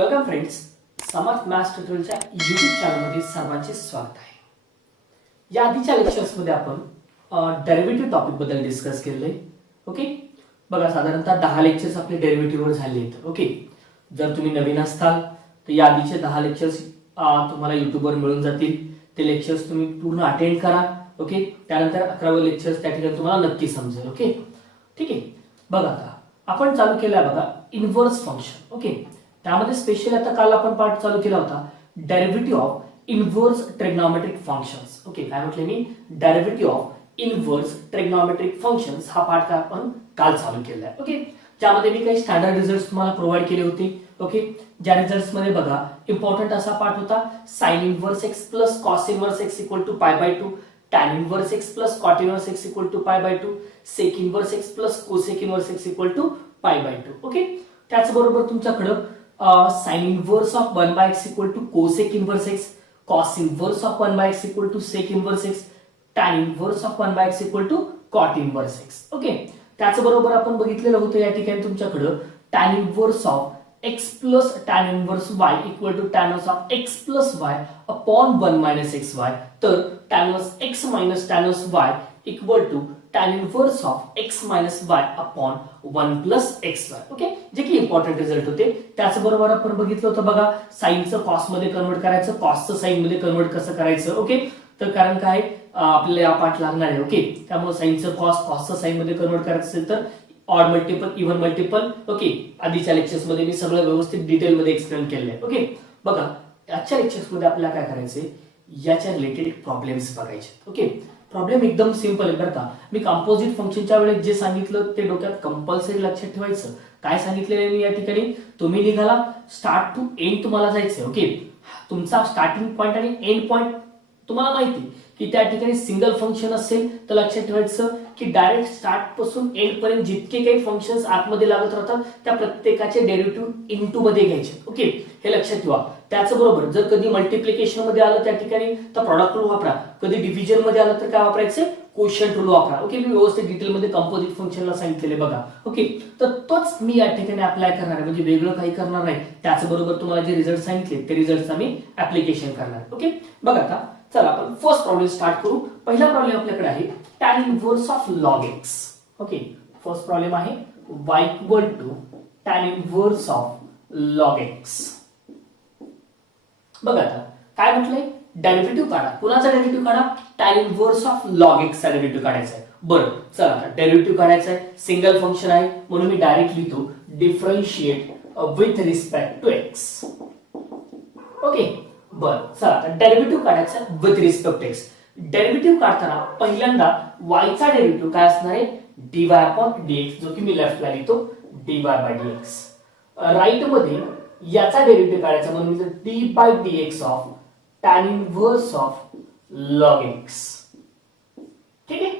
Welcome friends, समर्थ maths ट्युटोरियलच्या YouTube चॅनलमध्ये सर्वांचे स्वागत आहे. या आधीच्या लेक्चर्समध्ये आपण डेरिव्हेटिव्ह टॉपिक बद्दल डिस्कस केले. ओके, बघा साधारणतः 10 लेक्चर्स आपले डेरिव्हेटिव्ह वर झाले आहेत. ओके, जर तुम्ही नवीन असताल तर या आधीचे 10 लेक्चर्स तुम्हाला YouTube वर मिळून जातील. ते लेक्चर्स तुम्ही पूर्ण अटेंड करा. ओके, त्यानंतर 11वे लेक्चर्स त्या ठिकाणी तुम्हाला नक्की समजेल. ओके, ठीक आहे. बघा आता आपण चालू केला बघा इनव्हर्स फंक्शन. ओके, त्यामध्ये स्पेशली आता काल आपण पार्ट चालू केला होता derivative of inverse trigonometric functions. Okay, काय म्हटले मी? Derivative of inverse trigonometric functions हा पार्ट का आपण काल चालू केला आहे. ओके, ज्यामध्ये मी काही स्टँडर्ड रिझल्ट्स तुम्हाला प्रोव्हाइड केले होते. ओके, ज्या रिझल्ट्स मध्ये बघा इम्पॉर्टंट असा पार्ट होता sine inverse x plus cos inverse x equal to पाय/2, tan inverse x plus cot inverse x equal to पाय/2, sec inverse x plus cosec inverse x equal to पाय/2. Okay, त्याचबरोबर तुमच्याकडं sine inverse of 1/x equal to cosec inverse x, cos inverse of 1/x equal to sec inverse x, tan inverse of 1/x equal to cot inverse x. Okay, त्याचबरोबर आपण बघितलेलं होतं या ठिकाणी तुमच्याकडं tan inverse of x plus tan inverse y equal to tan inverse of x plus y upon 1 minus xy. तर tan inverse x minus tan inverse y equal to tan inverse of x minus y upon 1 plus xy. Okay, जे की important result होते. त्याचबरोबर आपण बघितलं होतं बघा साइनचं cos मध्ये कन्वर्ट करायचं, कॉसचं साइन मध्ये कन्वर्ट कसं करायचं. ओके, तर कारण काय आपल्याला या पाठ लागणार आहे. ओके, त्यामुळे साइनचं कॉस, कॉसचं साइन मध्ये कन्वर्ट करायचं असेल तर odd multiple, even multiple. Okay, आधीच्या लेक्चर्स मध्ये मी सगळं व्यवस्थित डिटेल मध्ये एक्सप्लेन केलंय. ओके, बघा आजच्या लेक्चर्स मध्ये आपल्याला काय करायचंय, याच्या रिलेटेड प्रॉब्लेम्स बघायचे. ओके, प्रॉब्लेम एकदम सिंपल आहे बरं का. मी कंपोजिट फंक्शनच्या वेळेस जे सांगितलं ते डोक्यात कंपल्सरी लक्षात ठेवायचं. काय सांगितलेलं आहे मी या ठिकाणी, तुम्ही निघाला स्टार्ट टू एंड तुम्हाला जायचंय. ओके, तुमचा स्टार्टिंग पॉइंट आणि एंड पॉइंट तुम्हाला माहिती की त्या ठिकाणी सिंगल फंक्शन असेल तर लक्षात ठेवायचं की डायरेक्ट स्टार्ट पासून एंड पर्यंत जितके काही फंक्शन्स आतमध्ये लागत राहतात त्या प्रत्येकाचे डेरिव्हेटिव्ह इनटू मध्ये घ्यायचे. ओके, हे लक्षात ठेवा. त्याचबरोबर जर कधी मल्टिप्लिकेशन मध्ये आलं त्या ठिकाणी तर प्रॉडक्ट रूल वापरा, कधी डिव्हिजन मध्ये आलं तर काय वापरायचं, कोशंट रूल वापरा. ओके, मी व्यवस्थित डिटेल मध्ये कंपोजिट फंक्शनला सांगितलेले बघा. ओके, तर तोच मी या ठिकाणी अप्लाय करणार आहे, म्हणजे वेगळं काही करणार नाही. त्याचबरोबर तुम्हाला जे रिझल्ट सांगितले ते रिझल्टचा मी ऍप्लिकेशन करणार. ओके, बघा आता चला आपण फर्स्ट प्रॉब्लेम स्टार्ट करू. पहिला प्रॉब्लेम आपल्याकडे आहे tan inverse of log x. Okay, first problem आहे y equal to tan inverse of log x. बघा आता काय म्हटलंय, डेरिव्हेटिव्ह काढा. कुणाचा डेरिव्हेटिव्ह काढा? tan inverse of log x चा डेरिव्हेटिव्ह काढायचा आहे. बरं, चला आता डेरिव्हेटिव्ह काढायचा आहे. सिंगल फंक्शन आहे म्हणून मी डायरेक्ट लिहितो differentiate with respect to x. Okay, बर चला आता डेरिव्हेटिव्ह काढायचा विथ रिस्पेक्ट एक्स. डेरिव्हेटिव्ह काढताना पहिल्यांदा y चा डेरिव्हेटिव्ह काय असणार आहे, dy अपॉन dx, जो की मी लेफ्टला लिहितो dy बाय dx. राईट मध्ये याचा डेरिव्हेटिव्ह काढायचा म्हणून मी dy by dx of tan inverse of log x. ठीक आहे,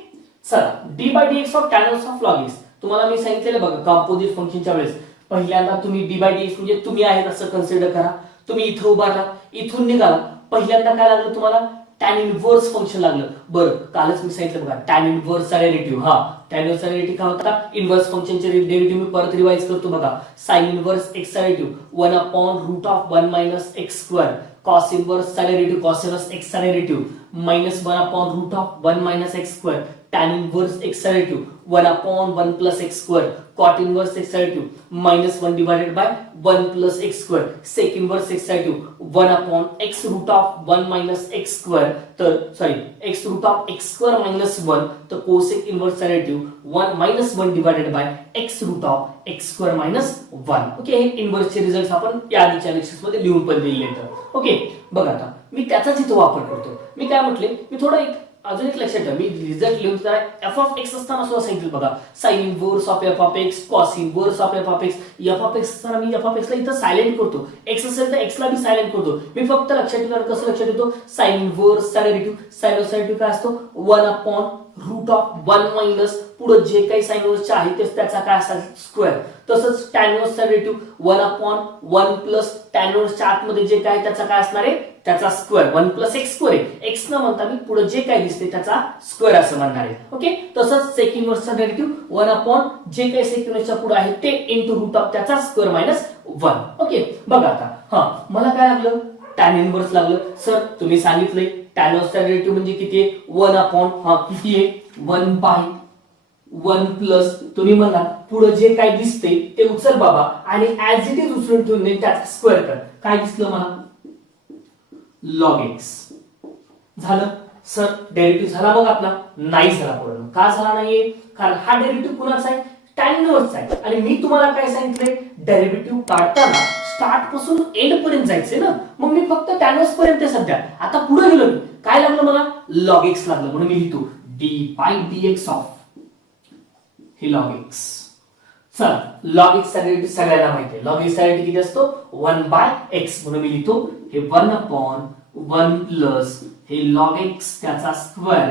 चला dy by dx of tan inverse of log x तुम्हाला मी सांगितलेलं बघा कंपोजिट फंक्शनच्या वेळेस पहिल्यांदा तुम्ही dy बाय dx म्हणजे तुम्ही आहे असं कन्सिडर करा. तुम्ही इथं उभारला, इथून निघाला, पहिल्यांदा काय लागलं तुम्हाला, tan इनव्हर्स फंक्शन लागलं. बरं, कालच मी सांगितलं बघा tan इनव्हर्स चा डेरिव्हेटिव्ह. हा tan इनव्हर्स चा डेरिव्हेटिव्ह काय होता, इनव्हर्स फंक्शनचे डेरिव्हेटिव्ह मी परत रिवाइज करतो बघा. साइन इनव्हर्स x चा derivative 1 upon root of 1 minus x square, cos inverse चा डेरिव्हेटिव्ह कॉस इनव्हर्स x चा derivative minus 1 upon root of 1 minus x square, tan inverse x चा derivative 1 upon 1 plus x square, cot inverse x चा derivative minus 1 divided by 1 plus x square, sec inverse x चा derivative 1 upon x root of 1 minus x square, तर sorry x root of x square minus 1, तर cosec inverse चा derivative 1 minus 1 divided by x root of x square minus 1. Okay, हे इनव्हर्सचे results आपण या आधीच्या lectures मध्ये लिहून पण दिलेले आहेत. ओके, बघा आता मी त्याचाच इथं वापर करतो. मी काय म्हटले, मी थोडं एक अजून एक लक्षात ठेवा, मी रिझल्ट लिहून f ऑफ x असताना सुद्धा सांगितलं बघा, sine inverse of f of x, cos inverse of f of x. f of x असताना मी f ऑफ x ला इथं सायलेंट करतो, x असेल तर x ला मी सायलेंट करतो. मी फक्त लक्षात ठेवणार कसं लक्षात येतो, साइन इनव्हर्स चा डेरिव्हेटिव्ह, साइन इनव्हर्स चा डेरिव्हेटिव्ह काय असतो 1 अपॉन रूट ऑफ 1 मायनस पुढे जे काही साइन इनव्हर्सचे आहे तेच त्याचा काय असेल स्क्वेअर. तसंच tan इनव्हर्सचा डेरिव्हेटिव्ह 1 अपॉन 1 प्लस tan इनव्हर्सच्या आतमध्ये जे काय त्याचा काय असणार आहे त्याचा स्क्वेअर 1 प्लस एक्स स्क्वेअर आहे. एक्स न म्हणता मी पुढे जे काय दिसते त्याचा स्क्वेअर असं म्हणणार आहे. ओके. तसंच सेक इनव्हर्सचा डेरिव्हेटिव्ह 1 अपॉन जे काही सेक इनव्हर्सच्या पुढे आहे ते इनटू रूट ऑफ त्याचा स्क्वेअर मायनस 1. ओके. बघा आता मला काय लागलं tan इनव्हर्स लागलं. सर तुम्ही सांगितलंय tan इनव्हर्सचा डेरिव्हेटिव्ह म्हणजे किती आहे 1 अपॉन किती आहे 1 बाय 1 प्लस तुम्ही म्हणा पुढे जे काही दिसते ते उचल बाबा आणि ऍज इट इज उचलून ठेवून दे त्याचा स्क्वेअर कर. काय दिसलं मला log x झालं. सर डेरिव्हेटिव्ह झाला बघ आपला नाही झाला पूर्ण. का झाला नाहीये कारण हा डेरिव्हेटिव्ह कुणाचा आहे tan इनव्हर्सचा आहे आणि मी तुम्हाला काय सांगितलंय डेरिव्हेटिव्ह काढताना स्टार्ट पासून एंड पर्यंत जायचंय ना. मग मी फक्त tan इनव्हर्स पर्यंत सध्या आता पुढे गेलो मी काय लागलं मला log x लागलं म्हणून मी लिहितो d by dx ऑफ हे log x. चला log x चा डेरिव्हेटिव्ह सगळ्यांना माहिती आहे. log x चा डेरिव्हेटिव्ह किती असतो 1 बाय x म्हणून मी लिहितो हे 1 अपॉन 1 प्लस हे log x त्याचा square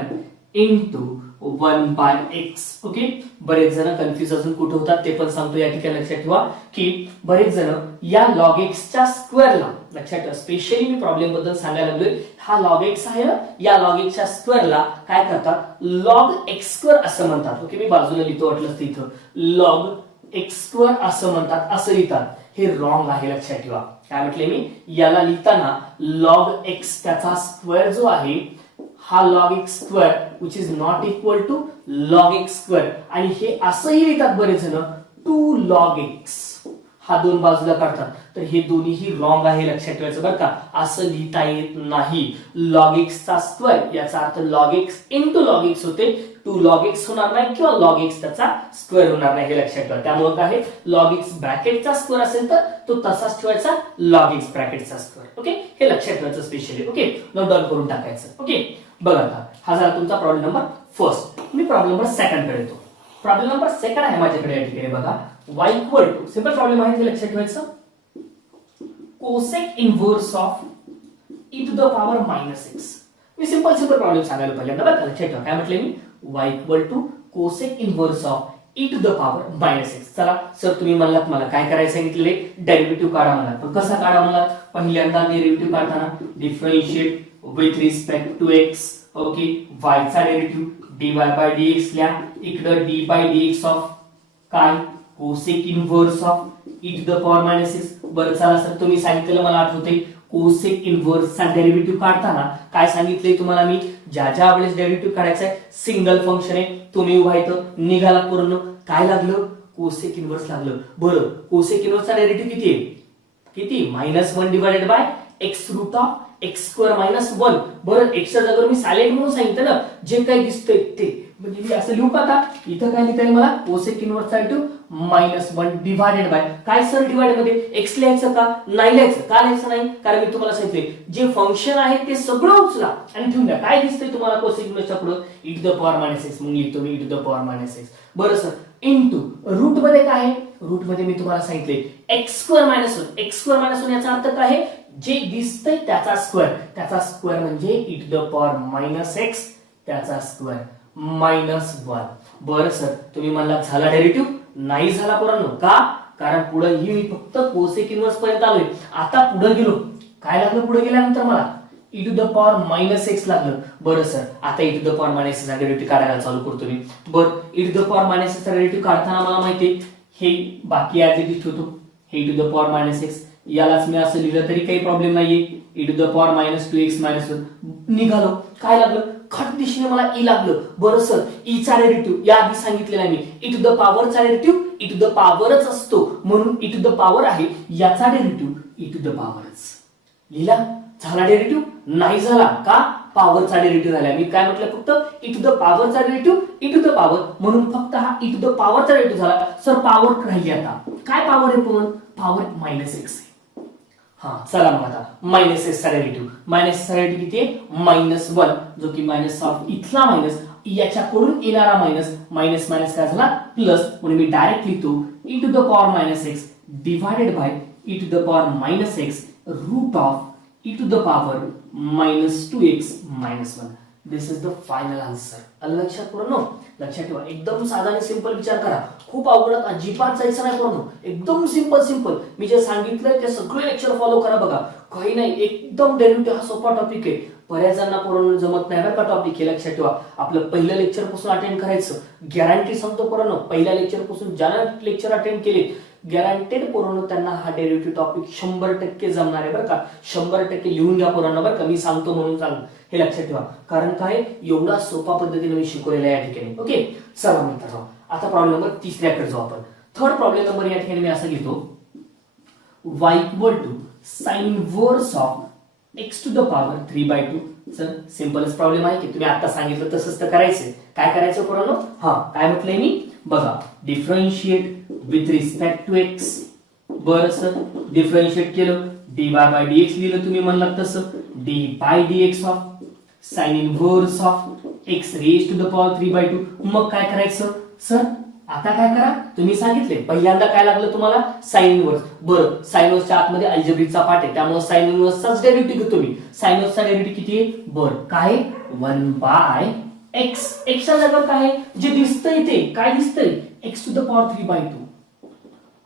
into 1 by x. Okay. बरेच जण कन्फ्युज असून कुठे होतात ते पण सांगतो या ठिकाणी लक्षात ठेवा की बरेच जण या log x च्या स्क्वेअरला लक्षात ठेवा स्पेशली मी प्रॉब्लेम बद्दल सांगायला लागलोय. हा log x आहे या log x च्या स्क्वेअरला काय करतात log x स्क्वेअर असं म्हणतात. ओके. मी बाजूला लिहितो वाटलं इथं log x स्क्वेअर असं म्हणतात असं लिहितात. हे रॉंग आहे लक्षात ठेवा. काय म्हटले मी याला लिहिताना log x त्याचा स्क्वेअर जो आहे हा log x square which is not equal to log x square आणि हे असंही लिहितात बरेच जण 2 log x हा दोन बाजूला काढतात तर हे दोन्हीही रॉंग आहे लक्षात ठेवायचं बरं का. असं लिहिता येत नाही. log x चा स्क्वेअर याचा अर्थ log x into log x होते 2 log x होणार नाही किंवा log x त्याचा स्क्वेअर होणार नाही हे लक्षात ठेवा. त्यामुळे काय आहे log x ब्रॅकेटचा स्क्वेअर असेल तर तो तसाच ठेवायचा log x ब्रॅकेटचा स्क्वेअर. ओके. हे लक्षात ठेवायचं स्पेशली. ओके. नोट डाऊन करून टाकायचं. ओके. बघा आता हा झाला तुमचा प्रॉब्लेम नंबर फर्स्ट. मी प्रॉब्लेम नंबर सेकंड कडे येतो. प्रॉब्लेम नंबर सेकंड आहे माझ्याकडे या ठिकाणी बघा y equal to simple problem आहे हे लक्षात ठेवायचं cosec inverse of e to the power minus x. मी सिंपल प्रॉब्लेम सांगायला पहिल्यांदा बरं लक्षात ठेवा काय म्हटले मी y equal to cosec inverse of e to the power minus x. चला सर तुम्ही म्हणलात मला काय करायचं सांगितले डेरिव्हेटिव्ह काढा मला. पण कसा काढा मला पहिल्यांदा डेरिव्हेटिव्ह काढताना differentiate with respect to x. Okay. y चा डेरिव्हेटिव्ह dy बाय dx ल्या इकडे d बाय dx ऑफ काय cosec inverse of e to the power minus x. बरं चला सर तुम्ही सांगितलेलं मला आठवते कोसेक इनव्हर्स चा डेरिव्हेटिव्ह काढताना काय सांगितलंय तुम्हाला मी ज्या वेळेस डेरिव्हेटिव्ह काढायचा आहे सिंगल फंक्शन आहे तुम्ही उभा इथं निघाला पूर्ण काय लागलं कोसेक इनव्हर्स लागलं. बरं कोसेक इनव्हर्स चा डेरिव्हेटिव्ह किती आहे किती -1 divided by x root of x square minus 1. बरं x च्या जागेवर मी सायलेंट म्हणून सांगितलं ना जे काही दिसतंय ते म्हणजे मी असं लिहू का आता इथं काय लिहिता येईल मला कोसेक इनव्हर्स चा डेरिव्हेटिव्ह -1 डिवाइडेड बाय काय सर डिवाइड मध्ये x लिहायचं का नाही लिहायचं का लिहायचं नाही कारण मी तुम्हाला सांगितले जे फंक्शन आहे ते सगळं उचला आणि ठेवून द्या. काय दिसतंय तुम्हाला कोसेक इनव्हर्सच्या पुढे e to the power minus x म्हणून लिहितो मी e to the power minus x. बरं सर इनटू रूट मध्ये काय आहे रूट मध्ये मी तुम्हाला सांगितले x square minus 1 x square minus 1 याचा अर्थ काय आहे जे दिसतंय त्याचा स्क्वेअर म्हणजे e to the power minus x त्याचा स्क्वेअर मायनस 1. बरं सर तुम्ही म्हणला झाला डेरिव्हेटिव्ह नाही झाला पोरांनो का कारण पुढे ही मी फक्त कोसेक इनव्हर्स पर्यंत आलोय. आता पुढे गेलो काय लागलं पुढे गेल्यानंतर मला e to the power minus x लागलं. बरं सर आता e to the power minus x चा डेरिव्हेटिव्ह काढायला चालू करतो मी. बरं e to the power minus x चा डेरिव्हेटिव्ह काढताना मला माहिती हे बाकी ऍज इट इज ठेवतो हे e to the power minus x यालाच मी असं लिहिलं तरी काही प्रॉब्लेम नाहीये e to the power minus 2x minus 1 निघालो काय लागलं खट दिशेने मला e लागलं. बरं सर e चा डेरिव्हेटिव्ह या आधी सांगितलेला मी e टू द पॉवर चा डेरिव्हेटिव्ह e टू द पॉवरच असतो म्हणून e टू द पॉवर आहे याचा डेरिव्हेटिव्ह e टू द पॉवरच लिहिला. झाला डेरिव्हेटिव्ह नाही झाला का पॉवरचा डेरिव्हेटिव्ह झाला. मी काय म्हटलं फक्त e टू द पॉवरचा derivative e to the power म्हणून फक्त हा e टू द पॉवरचा डेरिव्हेटिव्ह झाला. सर पॉवर राहिली आता काय पॉवर आहे पण पॉवर मायनस x आहे. हा चला मग आता मायनस x चा डेरिव्हेटिव्ह किती आहे -1 जो की मायनस ऑफ इथला मायनस याच्याकडून येणारा मायनस काय झाला प्लस म्हणून मी डायरेक्ट लिहितो e to the power minus x divided by e to the power minus x root of e to the power -2x -1. This is the final answer. लक्षात पूर्ण लक्षात ठेवा. एकदम साधा आणि सिंपल विचार करा. खूप अवघड अजिबात जायचं नाही पूर्ण. एकदम सिंपल सिंपल मी जे सांगितलंय ते सगळे लेक्चर फॉलो करा. बघा काही नाही, एकदम डेरिव्हेटिव्ह हा सोपा टॉपिक आहे. बऱ्याच जणांना पूर्ण जमत नाही बरं का टॉपिक हे. लक्षात ठेवा. आपलं पहिल्या लेक्चर पासून अटेंड करायचं. गॅरंटी सांगतो पूर्ण. पहिल्या लेक्चर पासून ज्यांना लेक्चर अटेंड केले गॅरंटेड पूर्ण त्यांना हा डेरिव्हेटिव्ह टॉपिक 100% जमणार आहे बरं का. 100% लिहून घ्या पूर्ण बरं का. मी सांगतो म्हणून सांग हे लक्षात ठेवा. कारण काय एवढा सोपा पद्धतीने मी शिकवलेला आहे या ठिकाणी. ओके चला मित्रांनो आता प्रॉब्लेम नंबर 3कडे जाऊ आपण. थर्ड प्रॉब्लेम नंबर या ठिकाणी मी असं घेतो y equal to sine inverse of x to the power 3/2. Sir सिंपलच प्रॉब्लेम आहे की तुम्ही आता सांगितलं तसंच तर करायचंय. काय करायचं पूर्ण हा काय म्हटलंय मी बघा differentiate with respect to x. बरं सर डिफरन्शिएट केलं dy बाय dx लिहिलं तुम्ही म्हणलात तसं dy by dx of sine inverse of x raise to the power 3/2. मग काय करायचं सर आता काय करा तुम्ही सांगितले पहिल्यांदा काय लागलं तुम्हाला साइन इनव्हर्स. बरं साइन इनव्हर्सच्या आतमध्ये अल्जेब्रिकचा पार्ट आहे त्यामुळे साइन इनव्हर्सचाच डेरिव्हेटिव्ह घेतो मी. साइन इनव्हर्सचा डेरिव्हेटिव्ह किती आहे बरं काय 1 बाय x. x च्या जागेवर काय आहे जे दिसतंय ते काय दिसतंय x टू द पॉवर 3/2.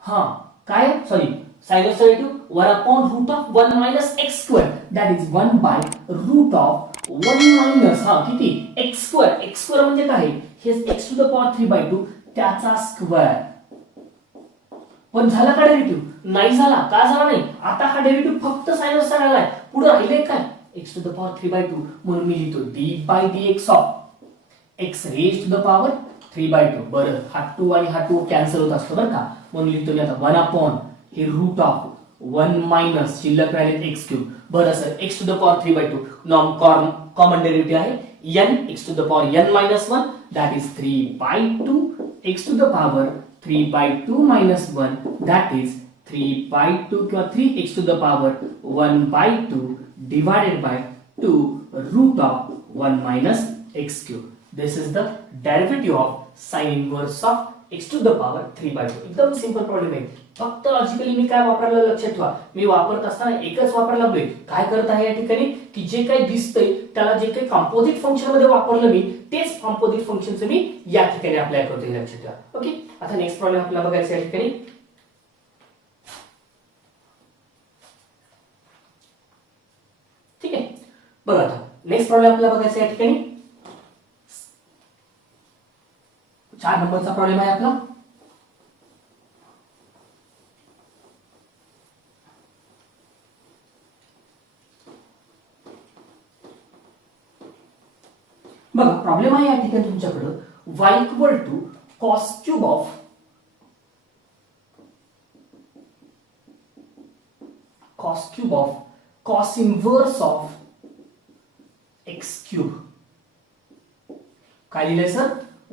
हा काय सॉरी साइन इनव्हर्सचा derivative 1 upon root of 1 minus x square that is 1 by root of 1 minus हा किती x स्क्वेअर. x स्क्वेअर म्हणजे काय हे x टू द पॉवर 3/2 त्याचा स्क्वेअर. पण झाला का डेरिव्हेटिव्ह नाही झाला. का झाला नाही आता हा डेरिव्हेटिव्ह फक्त साइन इनव्हर्सचा राहिलाय. पुढे राहिले काय x टू द पॉवर 3/2 म्हणून मी लिहितो d by dx of x raise to the power 3/2. बरं हा 2 आणि हा 2 कॅन्सल होत असतो बरं का. म्हणून लिहितो मी आता 1 अपॉन हे रूट ऑफ 1 मायनस शिल्लक राहिले x क्यूब. बरं sir x to the power 3/2 non common derivative आहे n x to the power n minus 1 that is 3/2 x to the power 3/2 minus 1 that is 3/2 किंवा 3x to the power 1/2 divided by 2 root of 1 minus x cube. This is the derivative of sin inverse of x to the power 3/2. एकदम simple problem आहे. फक्त logically मी काय वापरलं लक्षात ठेवा. मी वापरत असताना एकच वापरायला लागलोय. काय करत आहे या ठिकाणी की जे काही दिसतंय त्याला जे काही कंपोजिट फंक्शन मध्ये वापरलं मी तेच कंपोजिट फंक्शनचं मी या ठिकाणी अप्लाय करतोय लक्षात ठेवा. ओके आता नेक्स्ट प्रॉब्लेम आपल्याला बघायचा या ठिकाणी. ठीक आहे बघा आता नेक्स्ट प्रॉब्लेम आपल्याला बघायचा या ठिकाणी 4 नंबरचा प्रॉब्लेम आहे आपला. बघा प्रॉब्लेम आहे या ठिकाणी तुमच्याकडे y equal to cos cube of cos inverse of x cube. काय लिहिलंय sir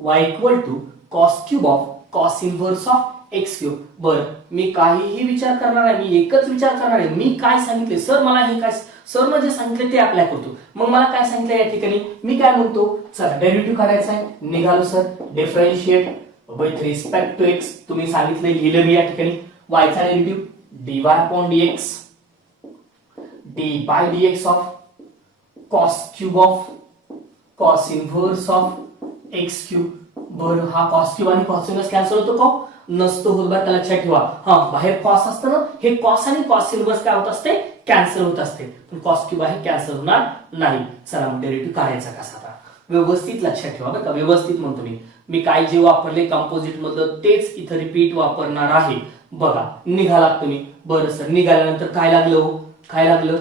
y equal to cos cube of cos inverse of x cube. बरं मी काहीही विचार करणार आहे. मी एकच विचार करणार आहे. मी काय सांगितले सर मला हे काय सर म्हणजे सांगितले ते अप्लाय करतो. मग मला काय सांगितलं या ठिकाणी मी काय म्हणतो चला डेरिव्हेटिव्ह करायचा आहे. निघालो sir differentiate with respect to x. तुम्ही सांगितलं लिहिलं मी या ठिकाणी y चा derivative dy upon dx d by dx of cos cube of cos inverse of x cube. बरं हा cos क्यूब आणि cos इनव्हर्स कॅन्सल होतो का नसतो होत बरं लक्षात ठेवा. हा बाहेर cos असतं ना हे cos आणि cos इनव्हर्स काय होत असते कॅन्सल होत असते. पण cos क्यूब आहे कॅन्सल होणार नाही. चला मग डेरिव्हेटिव्ह काढायचा कसा आता व्यवस्थित लक्षात ठेवा बरं का. व्यवस्थित म्हणतो मी काय जे वापरले कंपोजिट मधलं तेच इथं रिपीट वापरणार आहे. बघा निघालात तुम्ही. बरं सर निघाल्यानंतर काय लागलं काय लागलं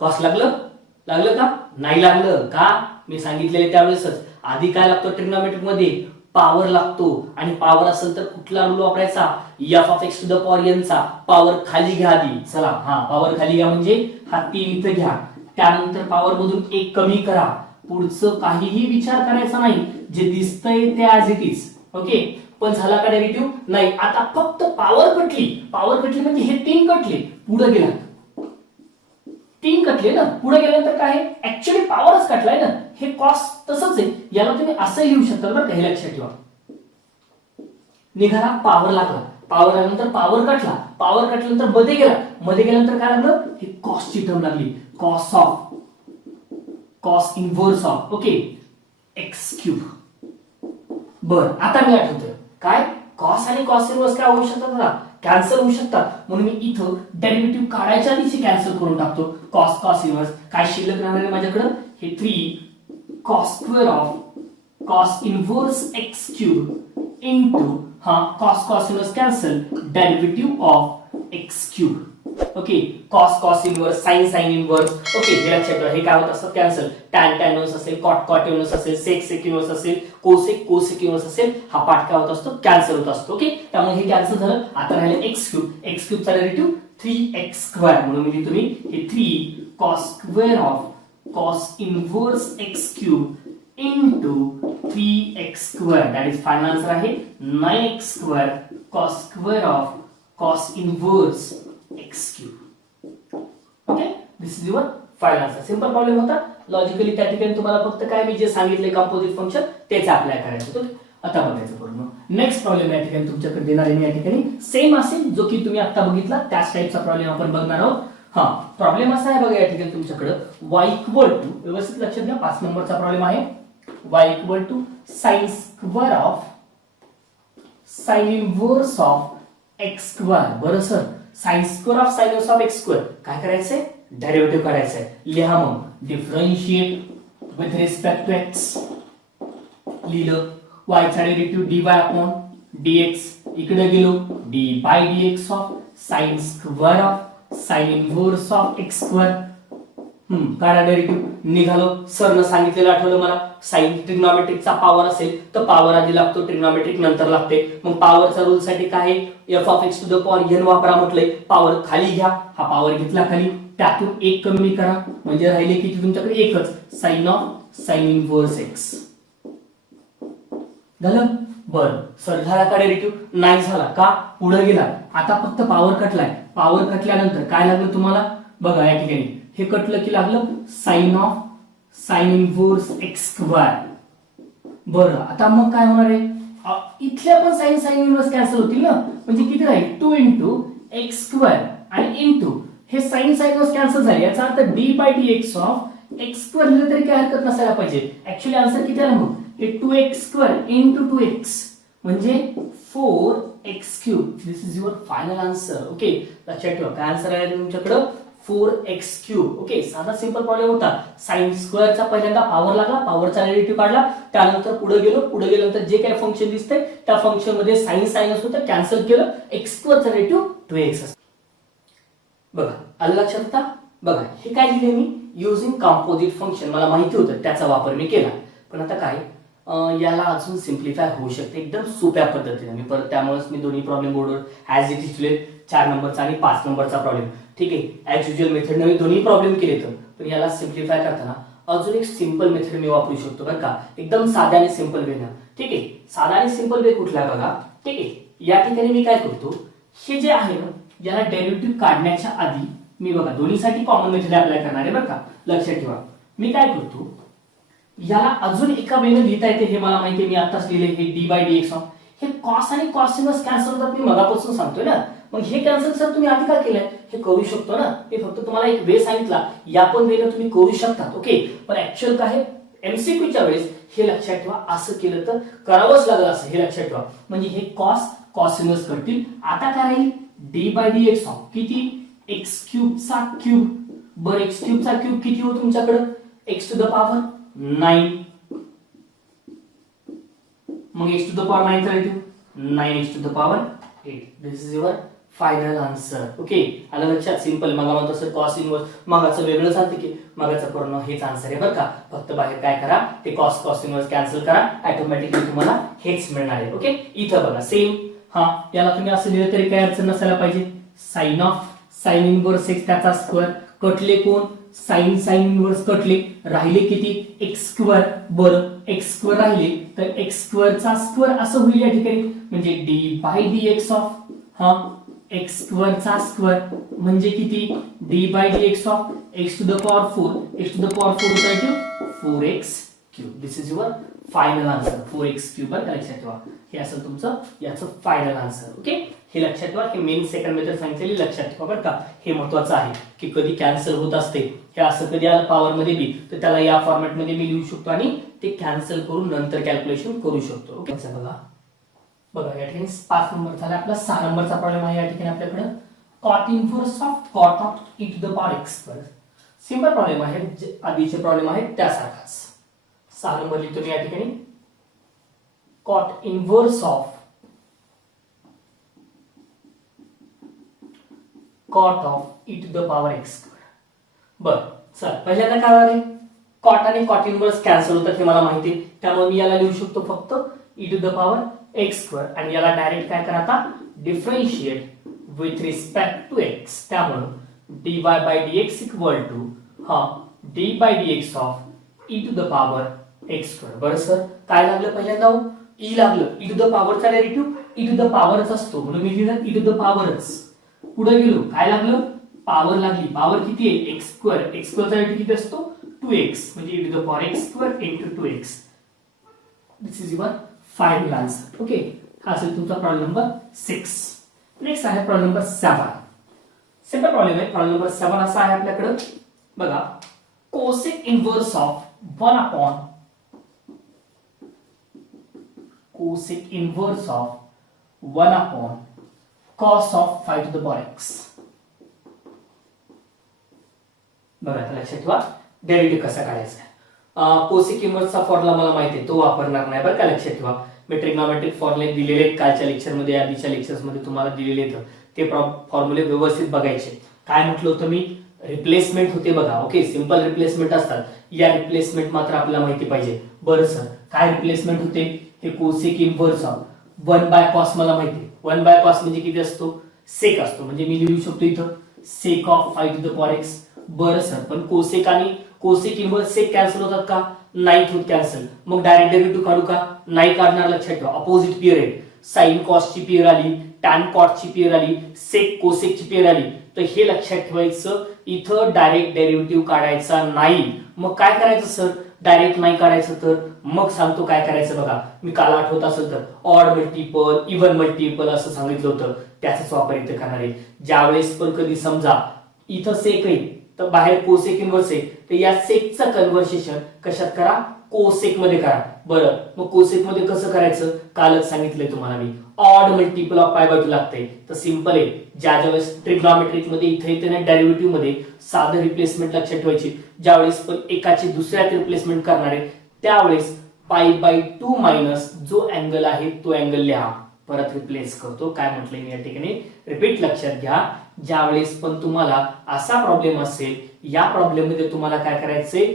कॉस लागलं का नाही लागलं का मी सांगितलेले त्यावेळेसच आधी काय लागतो ट्रिग्नोमेट्रिक मध्ये पॉवर लागतो आणि पॉवर असेल तर कुठला रूल वापरायचा f of x to the power n चा पॉवर खाली घ्या आधी. चला हा पॉवर खाली घ्या म्हणजे हा 3 इथे घ्या. त्यानंतर पॉवर मधून 1 कमी करा. पुढचं काहीही विचार करायचा नाही. जे दिसतंय ते ऍज इट इज. ओके पण झाला का डेरिव्हेटिव्ह नाही. आता फक्त पॉवर कटली म्हणजे हे 3 कटले पुढे गेला 3 कटले ना पुढे गेल्यानंतर काय ऍक्च्युअली पॉवरच कटलाय ना. हे कॉस तसंच आहे. याला तुम्ही असं लिहू शकता बरं का हे लक्षात ठेवा. निघाला पॉवर लागला पॉवर आल्यानंतर पॉवर कटल्यानंतर मध्ये गेल्यानंतर काय लागलं हे कॉस ची टर्म लागली cos inverse of okay x cube. बर आता मी आठवतोय काय कॉस आणि कॉस इनव्हर्स काय होऊ शकतात ना कॅन्सल होऊ शकतात म्हणून मी इथं डेरिव्हेटिव्ह काढायच्या आधीच कॅन्सल करून टाकतो. कॉस कॉस इनव्हर्स काय शिल्लक राहणार आहे माझ्याकडे हे 3 cos square of cos inverse x cube into हा cos cos inverse cancel derivative of x cube. Okay cos cos inverse sine sine inverse okay हे लक्षात ठेवा हे काय होत असतं कॅन्सल टॅन टॅन इनव्हर्स असेल कॉट कॉट इनव्हर्स असेल सेक सेक इनव्हर्स असेल कोसेक कोसेक इनव्हर्स असेल हा पार्ट काय होत असतो कॅन्सल होत असतो. ओके त्यामुळे हे कॅन्सल झालं. आता राहिले एक्स क्यूब चा डेरिव्हेटिव्ह 3x स्क्वेअर म्हणून मी लिहितो मी हे 3 cos square of cos inverse x cube into 3x square that is final answer आहे 9x square cos square of cos inverse x cube. okay this is your final answer. Simple problem होता logically त्या ठिकाणी तुम्हाला फक्त काय मी जे सांगितले composite function तेच अप्लाय करायचं होतं. आता बघायचं पूर्ण नेक्स्ट प्रॉब्लेम या ठिकाणी तुमच्याकडे देणार आहे मी या ठिकाणी सेम असेल जो की तुम्ही आता बघितला त्याच टाइपचा प्रॉब्लेम आपण बघणार आहोत. हा प्रॉब्लेम असा आहे बघा या ठिकाणी तुमच्याकडे y इक्वल टू व्यवस्थित लक्षात घ्या 5 नंबरचा प्रॉब्लेम आहे y equal to sin square of sin inverse of x square. बरं sir sin square of sin inverse of x square काय करायचंय डेरिव्हेटिव्ह काढायचंय. लिहा मग differentiate with respect to x लिहिलं y चा डेरिव्हेटिव्ह dy अपॉन dx इकडे गेलो d by dx of sin square of sin inverse of x square. काढा डेरिव्हेटिव्ह निघालो. सरनं सांगितलेलं आठवलं मला साइन ट्रिग्नोमेट्रिकचा पॉवर असेल तर पॉवर आधी लागतो ट्रिग्नोमेट्रिक नंतर लागते. मग पॉवरचा रूल साठी काय f of x to the power n वापरा म्हटलंय. पॉवर खाली घ्या हा पॉवर घेतला खाली त्यातून एक कमी करा म्हणजे राहिले किती तुमच्याकडे एकच sine of sine inverse x झालं. बरं सर झाला का डेरिव्हेटिव्ह नाही झाला का पुढे गेला आता फक्त पॉवर कटलाय. पॉवर कटल्यानंतर काय लागलं तुम्हाला बघा या ठिकाणी हे कटलं की लागलं sine of sine inverse x square. बरं आता मग काय होणार आहे इथल्या पण साइन साइन इनव्हर्स कॅन्सल होतील ना म्हणजे किती राहील 2 into x स्क्वेअर आणि इनटू हे साइन साइन इनव्हर्स कॅन्सल झाले याचा अर्थ d by dx of x square लिहिलं तरी काय हरकत नसायला पाहिजे. ऍक्च्युअली आन्सर किती आला मग हे 2x स्क्वेअर into 2x म्हणजे 4x cube. This is your final answer. Okay लक्षात ठेवा काय आन्सर आहे तुमच्याकडे 4x क्यूब. ओके साधा सिंपल प्रॉब्लेम होता. साइन स्क्वेअरचा पहिल्यांदा पॉवर लागला पॉवरचा डेरिव्हेटिव्ह काढला त्यानंतर पुढे गेल्यानंतर जे काही फंक्शन दिसतंय त्या फंक्शन मध्ये साइन साइनस होतं कॅन्सल केलं x स्क्वेअरचा डेरिव्हेटिव्ह 2x असतो. बघा आलं लक्षात आता बघा हे काय लिहिले मी युजिंग कंपोजिट फंक्शन मला माहिती होतं त्याचा वापर मी केला. पण आता काय याला अजून सिम्प्लिफाय होऊ शकते एकदम सोप्या पद्धतीने. मी परत त्यामुळेच मी दोन्ही प्रॉब्लेम बोर्डवर ऍज इट इज 4 नंबरचा आणि 5 नंबरचा प्रॉब्लेम ठीक आहे ऍज युजुअल मेथड मी दोन्ही प्रॉब्लेम केले तर पण याला सिम्प्लिफाय करताना अजून एक सिंपल मेथड मी वापरू शकतो बरं का एकदम साध्या आणि सिंपल वेनं. ठीक आहे साधा आणि सिंपल वे कुठला बघा ठीक आहे या ठिकाणी मी काय करतो हे जे आहे ना याला डेरिव्हेटिव्ह काढण्याच्या आधी मी बघा दोन्हीसाठी कॉमन मेथड अप्लाय करणार आहे बरं का लक्षात ठेवा. मी काय करतो याला अजून एका वेने लिहिता येते हे मला माहिती आहे. मी आताच लिहिले हे d by dx ऑफ हे कॉस आणि कॉस इनव्हर्स कॅन्सल होतात मी मगापासून सांगतोय ना. मग हे कॅन्सल सर तुम्ही आधी का केलंय हे करू शकतो ना. मी फक्त तुम्हाला एक वे सांगितला या पण वेने तुम्ही करू शकता. ओके पण ऍक्च्युअल काय एमसीक्यू च्या वेळेस हे लक्षात ठेवा असं केलं तर करावंच लागलं असं हे लक्षात ठेवा. म्हणजे हे कॉस कॉस इनव्हर्स करतील. आता काय राहील d by dx ऑफ किती x क्यूब चा क्यूब. बरं x क्यूब चा क्यूब किती हो तुमच्याकडे x टू द पॉवर 9 मग x टू द पॉवर 9 चा derivative 9x to the power 8. This is your final answer. Okay आलं लक्षात सिंपल मग म्हणतो सर कॉस इनव्हर्स मगाचं वेगळं सांगते की मगाचं करणं हेच आन्सर आहे बरं का. फक्त बाहेर काय करा ते कॉस कॉस इनव्हर्स कॅन्सल करा ऑटोमॅटिकली तुम्हाला हेच मिळणार आहे. ओके इथं बघा सेम हा याला तुम्ही असं लिहिलं तरी काय अडचण नसायला पाहिजे. Sine of sine inverse x त्याचा स्क्वेअर कटले कोण साइन साइन इनव्हर्स कटले राहिले किती x स्क्वेअर. बरं x स्क्वेअर राहिले तर x स्क्वेअर चा स्क्वेअर असं होईल या ठिकाणी म्हणजे d by dx ऑफ हा x स्क्वेअर चा स्क्वेअर म्हणजे किती d by dx of x to the power 4 x to the power 4 4x cube. This is your final answer. 4x cube. बरं लक्षात ठेवा, हे असेल तुमचं याचं फायनल आन्सर. ओके, हे लक्षात ठेवा. हे मेन सेकंड मेथड सांगितलेली लक्षात ठेवा बरं का. हे महत्वाचं आहे की कधी कॅन्सल होत असते, हे असं कधी आलं पॉवर मध्ये बी तर त्याला या फॉर्मॅट मध्ये मी लिहू शकतो आणि ते कॅन्सल करून नंतर कॅल्क्युलेशन करू शकतो. ओके, बघा या ठिकाणी 5 नंबर झाला. आपला 6 नंबरचा प्रॉब्लेम आहे या ठिकाणी आपल्याकडे. Cot inverse of cot of e to the power x square. Simple problem आहे, आधीचे प्रॉब्लेम आहेत त्यासारखाच. 6 नंबर लिहितो मी या ठिकाणी. Cot inverse of cot of e to the power x square. बर चल, पहिल्यांदा काय आहे, कॉट आणि कॉट इनव्हर्स कॅन्सल होतात हे मला माहिती आहे, त्यामुळे मी याला लिहू शकतो फक्त e to the power x square आणि याला डायरेक्ट काय करा आता, differentiate with respect to x. त्यामुळे dy by dx equal to हा d by dx of e to the power x square. बरं सर, काय लागलं पहिल्यांदा, e लागलं. e टू द पॉवरचा डेरिव्हेटिव्ह e टू द पॉवरच असतो म्हणून मी लिहिलं e टू द पॉवरच. पुढे गेलो, काय लागलं, पॉवर लागली. पॉवर किती आहे, x स्क्वेअर. x स्क्वेअरचा डेरिव्हेटिव्ह किती असतो, 2x म्हणजे e to the power x square into 2x. This is your final answer. Okay, हा असेल तुमचा प्रॉब्लेम नंबर 6. नेक्स्ट आहे प्रॉब्लेम नंबर 7. सिंपल प्रॉब्लेम आहे. प्रॉब्लेम नंबर 7 असा आहे आपल्याकडे बघा. Cosec inverse of 1 upon cosec inverse of 1 upon cos of 5 to the power x. बघा आता लक्षात ठेवा डेरिव्हेटिव्ह कसा काढायचा आहे. कोसेक इनव्हर्सचा फॉर्म्युला मला माहिती आहे, तो वापरणार नाही बरं का. लक्षात ठेवा मी ट्रिग्नोमेट्रिक फॉर्म्युले दिलेले आहेत कालच्या लेक्चरमध्ये, आधीच्या लेक्चर्समध्ये तुम्हाला दिलेले आहेत. ते फॉर्म्युले व्यवस्थित बघायचे. काय म्हटलं होतं मी, रिप्लेसमेंट होते बघा. ओके, सिंपल रिप्लेसमेंट असतात, या रिप्लेसमेंट मात्र आपल्याला माहिती पाहिजे. बरं सर, काय रिप्लेसमेंट होते, हे cosec inverse of 1 by cos मला माहिती आहे. 1 बाय कॉस म्हणजे किती असतो, सेक असतो. म्हणजे मी लिहू शकतो इथं sec of 5 to the power x. बरं सर, पण कोसेक आणि कोसेक इनव्हर्स सेक कॅन्सल होतात का, नाही होत कॅन्सल. मग डायरेक्ट डेरिव्हेटिव्ह काढू का, नाही काढणार. लक्षात ठेवा अपोजिट पेअर आहे. साइन कॉसची पेअर आली, टॅन कॉटची पेअर आली, सेक कोसेकची पेअर आली, तर हे लक्षात ठेवायचं, इथं डायरेक्ट डेरिव्हेटिव्ह काढायचा नाही. मग काय करायचं सर, डायरेक्ट नाही काढायचं तर मग सांगतो काय करायचं बघा. मी काल आठवत असेल तर ऑड मल्टिपल, इव्हन मल्टिपल असं सांगितलं होतं, त्याचाच वापर इथं करणार आहे. ज्यावेळेस पण कधी समजा इथं सेक आहे तर बाहेर कोसेक इनव्हर्स आहे, तर या सेकचं कन्व्हर्सेशन कशात करा, कोसेक मध्ये करा. बरं, मग कोसेक मध्ये कसं करायचं, कालच सांगितलंय तुम्हाला मी. Odd multiple of pi by 2 लागते. तर सिंपल आहे, ज्या ज्यावेळेस ट्रिग्नोमेट्रिक मध्ये इथे येते ना डेरिव्हेटिव्ह मध्ये साधं रिप्लेसमेंट लक्षात ठेवायची. ज्यावेळेस पण एकाची दुसऱ्यात रिप्लेसमेंट करणार आहे त्यावेळेस पाय बाय 2 मायनस जो अँगल आहे तो अँगल लिहा. परत रिप्लेस करतो, काय म्हटलंय मी या ठिकाणी, रिपीट लक्षात घ्या. ज्यावेळेस पण तुम्हाला असा प्रॉब्लेम असेल, या प्रॉब्लेम मध्ये तुम्हाला काय करायचंय,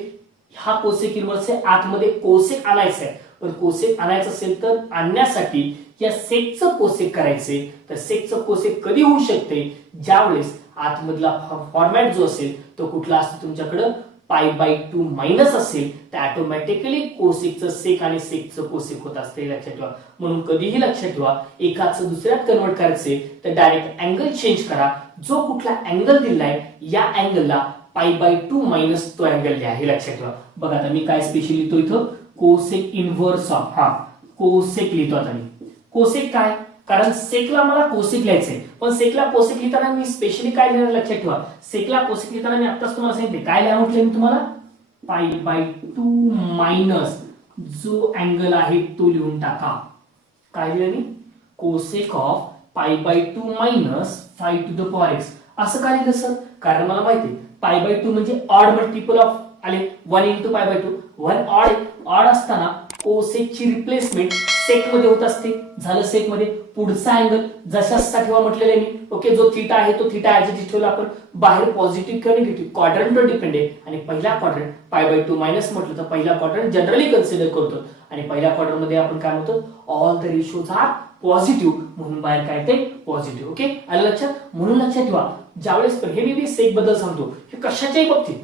हा कोसेक इनव्हर्स आहे, आतमध्ये कोसेक आणायचं आहे. पण कोसेक आणायचं असेल तर आणण्यासाठी या सेकचं कोसेक करायचे. तर सेकचं कोसेक कधी होऊ शकते, ज्यावेळेस आतमधला फॉर्मॅट जो असेल तो कुठला असतो तुमच्याकडे, पाय बाय 2 मायनस असेल तर ऑटोमॅटिकली कोसेकचं सेक आणि सेकचं कोसेक होत असते. लक्षात ठेवा. म्हणून कधीही लक्षात ठेवा, एकाचं दुसऱ्यात कन्वर्ट करायचे तर डायरेक्ट अँगल चेंज करा. जो कुठला अँगल दिलाय या अँगलला पाय बाय 2 मायनस तो अँगल लिहा, हे लक्षात ठेवा. बघा आता मी काय स्पेशल लिहितो इथं, कोसेक इनव्हर्स ऑफ, हा कोसेक लिहितो आता मी. कोसेक काय, कारण सेकला मला कोसेक लिहायचंय, पण सेकला कोसेक लिहिताना मी स्पेशली काय लिहिणार लक्षात ठेवा. सेकला कोसेक लिहिताना मी आत्ताच तुम्हाला सांगितले काय लिहा म्हटलं मी तुम्हाला, पाय बाय 2 मायनस जो अँगल आहे तो लिहून टाका. काय लिहिलं मी, cosec of pi by 2 minus 5 to the power x. असं काय लिहिलं सर, कारण मला माहिती पाय बाय 2 म्हणजे ऑड मल्टिपल ऑफ आले 1 इंटू पाय बाय 2. 1 ऑड असताना कोसेकची रिप्लेसमेंट सेक मध्ये होत असते. झालं सेक मध्ये. पुढचा अँगल जशाचा ठेवा म्हटलेला मी. ओके, जो थीटा आहे तो थीटा ऍज ठेवला आपण. बाहेर पॉझिटिव्ह किंवा निगेटिव्ह क्वाड्रंटवर डिपेंड आहे. आणि पहिला क्वाड्रंट पाय बाय 2 मायनस म्हटलं तर पहिला क्वाड्रंट जनरली कन्सिडर करतो. आणि पहिल्या क्वाड्रंट मध्ये आपण काय म्हणतो, all the ratios are positive, म्हणून बाहेर काय ते पॉझिटिव्ह. ओके, आलं लक्षात. म्हणून लक्षात ठेवा, ज्यावेळेस पण हे मी सेक बद्दल सांगतो, हे कशाच्याही बाबतीत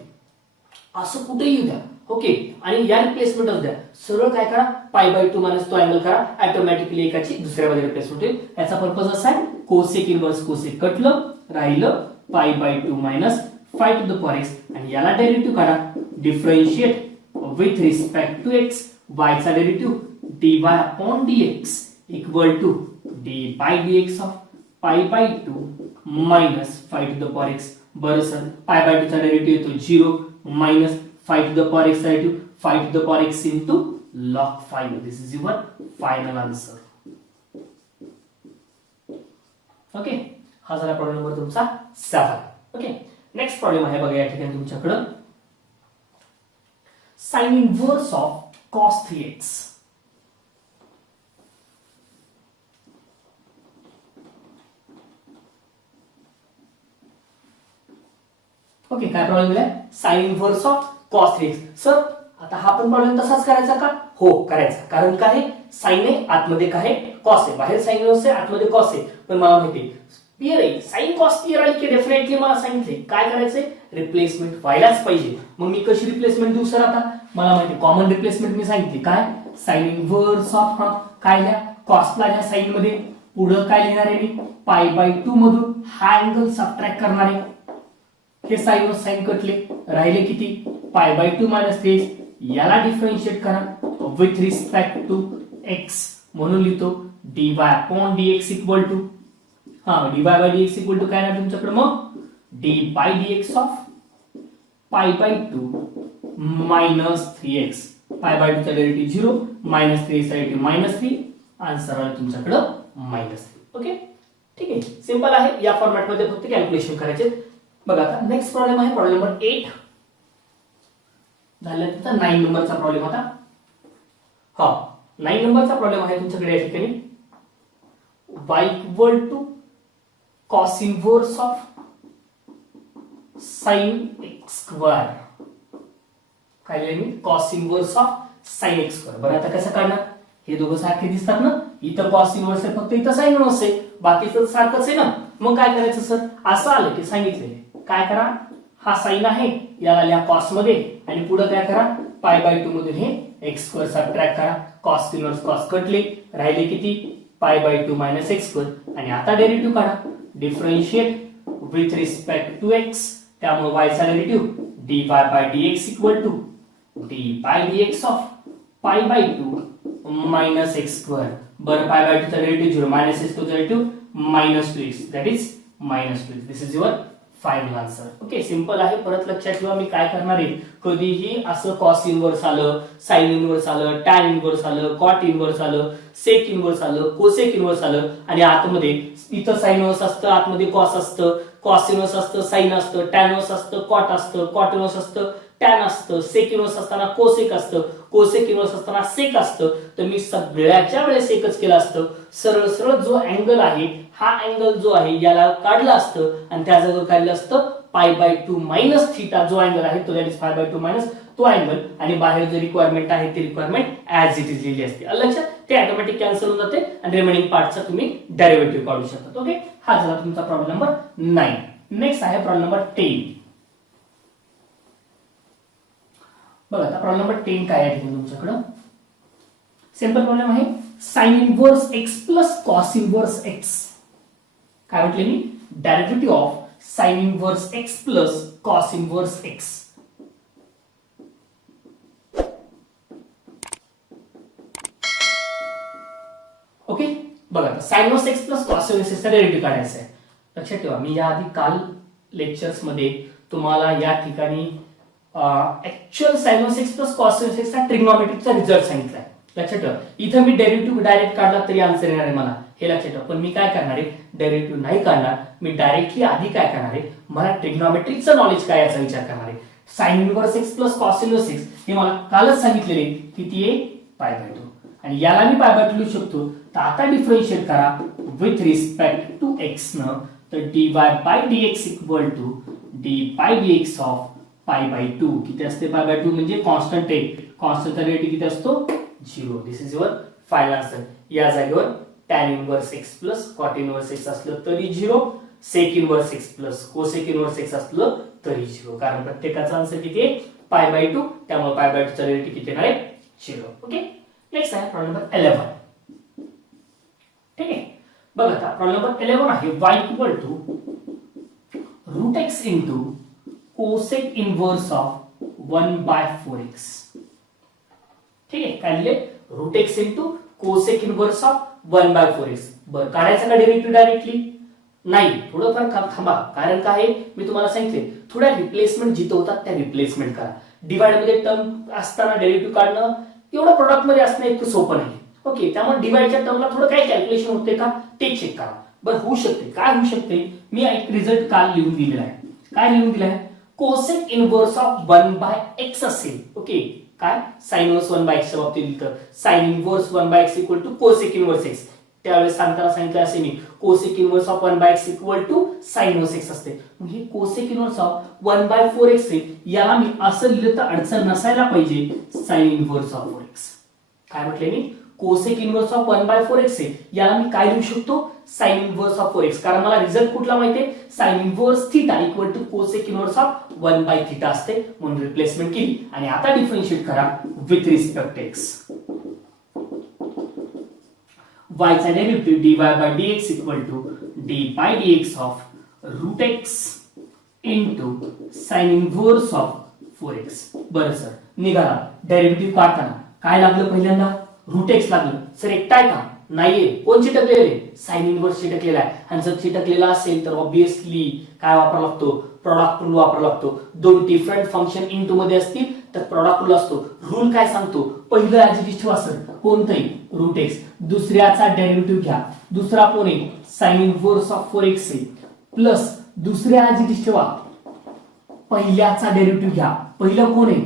असं कुठेही द्या. ओके, आणि या रिप्लेसमेंटच द्या. सरळ काय करा, पाय बाय 2 मायनस तो अँगल करा, ऑटोमॅटिकली एकाची दुसऱ्यामध्ये रिप्लेसमेंट होईल. याचा पर्पज असा आहे, कोसेक इनव्हर्स कोसेक कटलं, राहिलं pi by 2 minus 5 to the power x. आणि याला डेरिव्हेटिव्ह करा, differentiate with respect to x, वायचा derivative dy upon dx equal to dy dx of pi by 2 minus 5 to the power x. बरं sir, pi by 2 चा derivative येतो 0 minus 5 to the power x चा derivative 5 to the power x into log 5. This is your final answer. Okay, हा झाला problem number तुमचा 7. Okay, next problem आहे बघा या ठिकाणी तुमच्याकडे sine inverse of cos 3x. Okay, काय प्रॉब्लेम दिलाय? Sine inverse of cos 3x. Sir, आता हा पण प्रॉब्लेम तसाच करायचा का? हो, करायचा. कारण काय आहे, साइन आहे आतमध्ये काय आहे, कॉस आहे. बाहेर साइन इनवर्स आहे, आतमध्ये कॉस आहे. पण मला माहिती आहे पियर आहे, साइन कॉस पियर आली की डेफिनेटली मला सांगितले काय करायचंय, रिप्लेसमेंट व्हायलाच पाहिजे. मग मी कशी रिप्लेसमेंट देऊ सर? आता मला माहिती आहे कॉमन रिप्लेसमेंट मी सांगितली काय, साइन इनवर्स ऑफ काय लिहा, कॉसला ज्या साइन मध्ये पुढे काय लिहिणार आहे मी, पाय बाय 2 मधून हा अँगल सबट्रॅक्ट करणार आहे. हे साइन वर साइन कटले, राहिले किती, पाय बाय 2 मायनस 3. याला डिफरन्शिएट करा विथ रिस्पेक्ट टू x म्हणून लिहितो dy upon dx equal to dy by dx equal to काय आहे तुमच्याकडे मग d by dx of pi by 2 minus 3x. Pi by 2 चा डेरिव्हेटिव्ह 0 मायनस 3 चा डेरिव्हेटिव्ह मायनस 3. आन्सर आला तुमच्याकडे मायनस 3. ओके, ठीक आहे, सिंपल आहे. या फॉर्मॅट मध्ये फक्त कॅल्क्युलेशन करायचे. बघा आता नेक्स्ट प्रॉब्लेम आहे प्रॉब्लेम नंबर 8. झालं तिथं 9 नंबरचा प्रॉब्लेम आता. 9 नंबरचा प्रॉब्लेम आहे तुमच्याकडे या ठिकाणी y equal to cos inverse of sin x square. काय लिहिले मी, cos inverse of sin x square. बरं, आता कसं काढणार? हे दोघं सारखे दिसतात ना, इथं cos इनवर्स आहे फक्त इथं sin इनवर्स आहे, बाकीचं सारखंच आहे ना. मग काय करायचं सर, असं आलं की सांगितले काय करा, हा साइन आहे याला लिहा कॉस मध्ये आणि पुढे काय करा, पाय बाय 2 मधून हे x स्क्वेअर सबट्रॅक्ट करा. कॉस इनवर्स कॉस कटले, राहिले किती, पाय बाय 2 मायनस x स्क्वेअर. आणि आता डेरिव्हेटिव्ह काढा, differentiate with respect to x. त्यामुळे y चा derivative dy by dx equal to d by dx of pi by 2 minus x square. बरं, पाय बाय 2 चा डेरिव्हेटिव्ह 0 मायनस x चा derivative minus 2x, that is minus 2x. This is your final answer. Okay, simple आहे. परत लक्षात ठेवा मी काय करणार आहे, कधीही असं कॉस इनवर्स आलं, साइन इनवर्स आलं, टॅन इनवर्स आलं, कॉट इनवर्स आलं, सेक इनवर्स आलं, कोसेक इनवर्स आलं आणि आतमध्ये इथं साइन इनवर्स असतं, आतमध्ये कॉस असतं, कॉस इनवर्स असतं, साइन असतं, टॅन इनवर्स असतं, कॉट असतं, कॉट इनवर्स असतं, टॅन असतं, सेक इनवर्स असताना कोसेक असतं, कोसेक इनवर्स असताना सेक असतं. तर मी सगळ्याच्या वेळेस एकच केलं असतं, सरळ सरळ जो अँगल आहे हा अँगल जो आहे याला काढलं असतं आणि त्या जागेवर काढलं असतं पाय बाय 2 मायनस थीटा. जो अँगल आहे तो दॅट इज पाय बाय 2 मायनस तो अँगल, आणि बाहेर जो रिक्वायरमेंट आहे ती रिक्वायरमेंट ऍज इट इज लिहिली असते. लक्षात, ते ऑटोमॅटिक कॅन्सल होऊन जाते आणि रिमेनिंग पार्टचा तुम्ही डेरिव्हेटिव्ह काढू शकता. ओके, हा झाला तुमचा प्रॉब्लेम नंबर 9. नेक्स्ट आहे प्रॉब्लेम नंबर 10. बघा आता प्रॉब्लेम नंबर 10 काय आहे तुमच्याकडे, सिंपल प्रॉब्लेम आहे. Sine inverse x plus cos inverse x. काय म्हटले मी, derivative of sine inverse x plus cos inverse x. Okay, बघा sine inverse x plus cos inverse x चा डेरिव्हेटिव्ह काढायचा आहे. लक्षात ठेवा, मी याआधी काल लेक्चर्स मध्ये तुम्हाला या ठिकाणी actual sign inverse x plus cos inverse x चा ट्रिग्नोमेट्रिकचा रिझल्ट सांगितलाय. लक्षात ठेवा, इथं मी डेरिव्हेटिव्ह डायरेक्ट काढला तरी आन्सर येणार आहे मला, हे लक्षात ठेवा. पण मी काय करणार आहे, डेरिव्हेटिव्ह नाही काढणार, मी डायरेक्टली आधी काय करणार आहे, मला ट्रिग्नोमेट्रिकचं नॉलेज काय याचा विचार करणार आहे. Sine inverse x plus cos inverse x हे मला कालच सांगितलेले किती आहे, पाय बाय 2, आणि याला मी पाय बाय 2 लिहू शकतो. तर आता डिफरन्शिएट करा विथ रिस्पेक्ट टू x न, तर dy by dx equal to d by dx of pi by 2. किती असते पाय बाय 2 म्हणजे कॉन्स्टंट आहे, कॉन्स्टंटचा डेरिव्हेटिव्ह किती असतो, 0. This is your final answer. या जागेवर tan inverse x plus cot inverse x असलं तरी 0, sec inverse x plus cosec inverse x असलं तरी 0, कारण प्रत्येकाचा आन्सर किती आहे, पाय बाय 2. त्यामुळे पाय बाय 2 चा डेरिव्हेटिव्ह किती येणार आहे, 0. ओके, नेक्स्ट आहे प्रॉब्लेम नंबर 11. ठीक आहे, बघा आता प्रॉब्लेम नंबर 11 आहे y equal to √x into cosec inverse of 1/4x. ठीक आहे, काय लिहिले root x into cosec inverse of 1/4x. बरं, काढायचा का डेरिव्हेटिव्ह डायरेक्टली? नाही, थोडंफार थांबा. कारण काय आहे, मी तुम्हाला सांगितले थोड्या रिप्लेसमेंट जिथं होतात त्या रिप्लेसमेंट करा. डिवाइड मध्ये टर्म असताना डेरिव्हेटिव्ह काढणं एवढं प्रोडक्ट मध्ये असणं इतकं सोपं नाही. ओके, त्यामुळे डिवाइडच्या टर्मला थोडं काय कॅल्क्युलेशन होते का ते चेक करा. बरं, होऊ शकते, काय होऊ शकते, मी एक रिझल्ट काल लिहून दिलेला आहे. काय लिहून दिलाय, कोसेक इनव्हर्स ऑफ 1/x असेल. ओके, काय साइन इनव्हर्स 1/x च्या बाबतीत लिहितं sine inverse 1/x equal to cosec inverse x. त्यावेळेस सांगताना सांगितलं असे मी cosec inverse of 1/x equal to sine inverse x असते. मग हे कोसेक इनव्हर्स ऑफ 1/4x आहे, याला मी असं लिहिलं तर अडचण नसायला पाहिजे साइन इनव्हर्स ऑफ 4x. काय म्हटले मी, कोसेक इनव्हर्स ऑफ 1/4x आहे, याला मी काय लिहू शकतो साइन इनव्हर्स ऑफ 4x. कारण मला रिझल्ट कुठला माहितीये, sine inverse theta equal to cosec inverse of 1/θ असते, म्हणून रिप्लेसमेंट केली. आणि आता डिफरन्शिएट करा विथ रिस्पेक्ट x. y चा derivative dy by dx equal to d by dx of root x into sine inverse of 4x. बरं sir, निघाला derivative काढताना काय लागलं, पहिल्यांदा रूट एक्स लागलं. सर एकटा आहे का, नाहीये, कोण चिटकलेलं आहे, साइन इनव्हर्स चिटकलेला आहे. आणि जर चिटकलेला असेल तर ऑब्विसली काय वापरावा लागतो, प्रॉडक्ट रूल वापरावा लागतो. दोन डिफरंट फंक्शन इंटू मध्ये असतील तर प्रॉडक्ट रूल असतो. रूल काय सांगतो, पहिलं ऍज ठेवा सर, कोणतंही रूट एक्स, दुसऱ्याचा डेरिव्हेटिव्ह घ्या, दुसरा कोण आहे साइन इनव्हर्स ऑफ 4x आहे, प्लस दुसऱ्या ऍज ठेवा, पहिल्याचा डेरिव्हेटिव्ह घ्या, पहिलं कोण आहे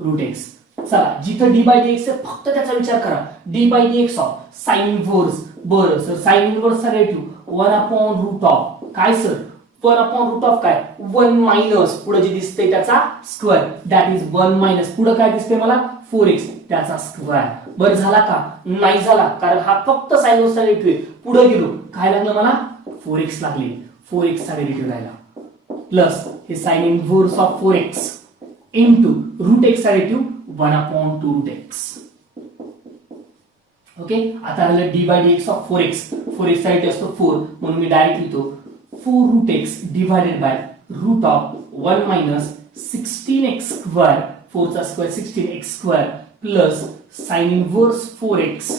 रूट एक्स. चला, जिथं डी बाय डीएक्स आहे फक्त त्याचा विचार करा, d by dx of sine inverse. बरं सर, साइन इनव्हर्सचा डेरिव्हेटिव्ह 1/रूट ऑफ काय सर, 1/रूट ऑफ काय 1 मायनस पुढे जे दिसतंय त्याचा स्क्वेअर, दॅट इज 1 मायनस पुढे काय दिसतंय मला 4x त्याचा स्क्वेअर. बरं झाला का, नाही झाला, कारण हा फक्त साइन इनव्हर्सचा डेरिव्हेटिव्ह आहे. पुढे गेलो काय लागलं मला 4x लागले, 4x चा डेरिव्हेटिव्ह राहिला, प्लस हे sine inverse of 4x into root x चा डेरिव्हेटिव्ह 1/रूट एक्स. ओके, आता आलं D by dx of 4x. 4x चा डेरिव्हेटिव्ह असतो 4, म्हणून मी डायरेक्ट लिहितो 4 root x divided by root of 1 minus 16x square, 4 चा square 16x square plus sine inverse 4x